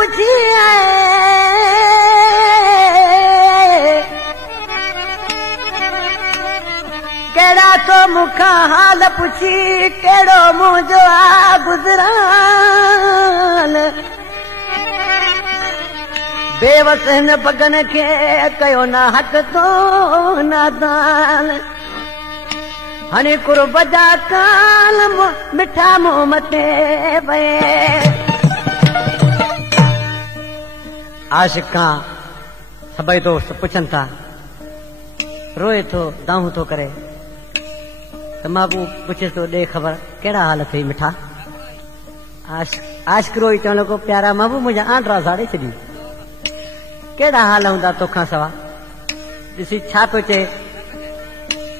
पुछी केड़ा तो मुखा हाल पुछी केड़ो मुझो आ गुजरान बेवस हिन बगन के कयो ना हक तो नादान हनी कुर्ब जा काल मिठा मुंह मथे बे आशिका सभई दोस्त पुछन था रोए थो दाहूं थो करे तो मां पूछे तो दे खबर केड़ा हाल थी मिठा आशिक रोई चवण लॻो प्यारा मां मुंहिंजा आंडरा साड़े छॾी केड़ा हाल हूंदा तोखां सवा ॾिसी छा पियो चए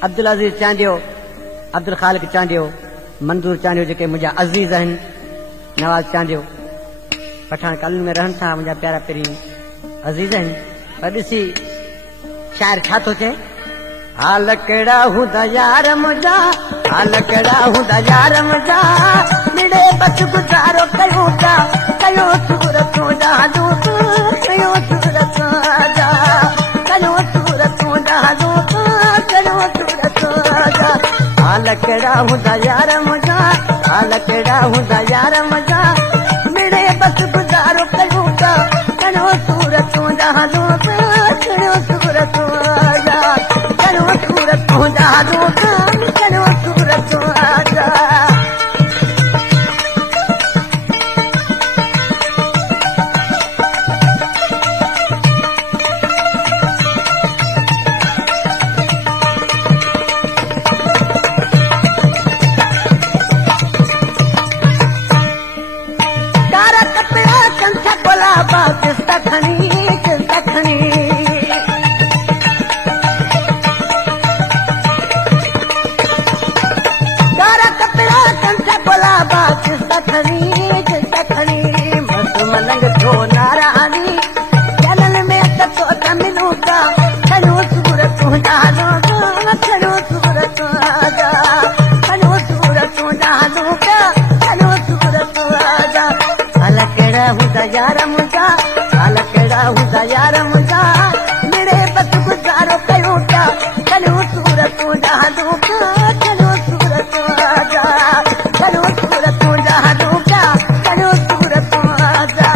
अब्दुल अज़ीज़ चांडियो अब्दुल ख़ालिक चांडियो मंजूर चांडियो जेके मुंहिंजा अज़ीज़ आहिनि नवाज़ चांडियो पठान कॉलोनी में रहनि था मुंहिंजा प्यारा पहिरीं अज़ीज़ आहिनि पर ॾिसी शाइर छा थो चए हाल केड़ा हूंदा यार मुंहिंजा हाल केड़ा हूंदा यार मुंहिंजा मिड़े बस गुज़ारो कयूं था कयो सूरतूं ॾाढो कयो सूरतूं जा कयो सूरतूं ॾाढो कयो सूरतूं जा हाल केड़ा हूंदा यार मुंहिंजा हाल केड़ा हूंदा यार मुंहिंजा मिड़े बस गुज़ारो कयूं था कयो सूरतूं ॾाढो कयो सूरतूं जा कयो सूरतूं ॾाढो कयो सूरतूं जा किस्ता खनी गारा कपड़ा कंठा गुलाबा किस्ता खनी मस्त मलंग थो नारानी चलन में तो मिलूं का खनो सूरतूं ॾाढो खनो सूरतूं जा खनो सूरतूं ॾाढो खनो सूरतूं जा हाल केड़ा हूंदा यार मुंहिंजा हाल केड़ा हूंदा यार मुंहिंजा मिड़े बस गुज़ारो कयूं था कयो सूरतूं ॾाढो कयो सूरतूं जा कयो सूरतूं ॾाढो कयो सूरतूं जा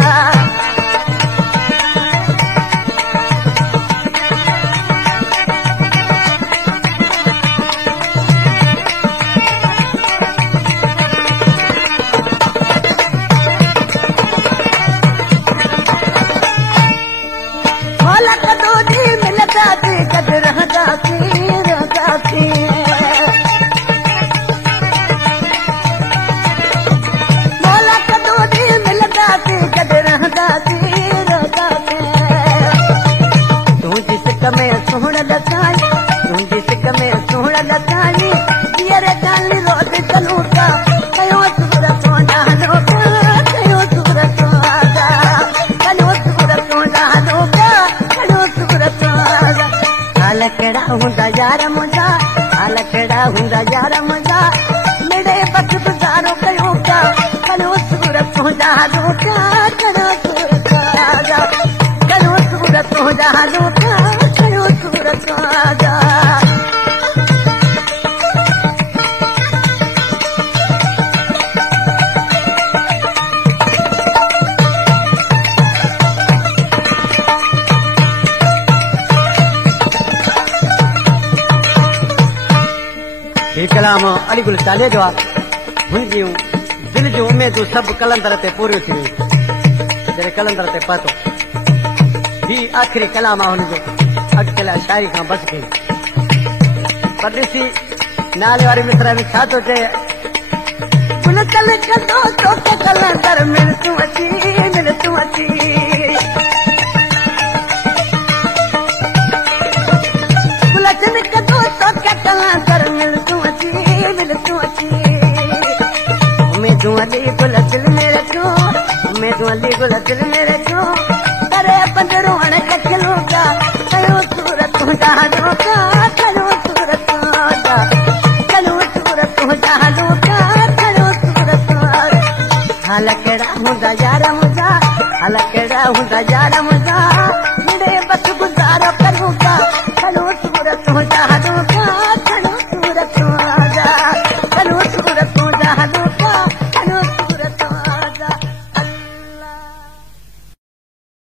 केड़ा हूंदा यार मुंहिंजा हाल केड़ा हूंदा यार मुंहिंजा मिड़े बस गुज़ारो कयूं था कयो सूरतूं ॾाढो कयो सूरतूं जा कयो सूरतूं ॾाढो कयो सूरतूं जा कलाम अलीगुल चाले जो हुनजी दिल जी उम्मीदूं सब कलंदर ते पूरियूं थी वयूं जॾहिं कलंदर ते पहुतो ही आख़िरी कलाम आहे हुनजो अॻिते शाइरी खां बच कई पर ॾिसी नाले वारी मिसरा में छा थो चए कलंदर मिल तूं अची गुल दिल में रखो करे पंदरों कचलो का कयो सूरतूं ॾाढो कयो सूरतूं जा कयो सूरतूं ॾाढो कयो सूरतूं हाल केड़ा हूंदा यार मुंहिंजा हाल हूंदा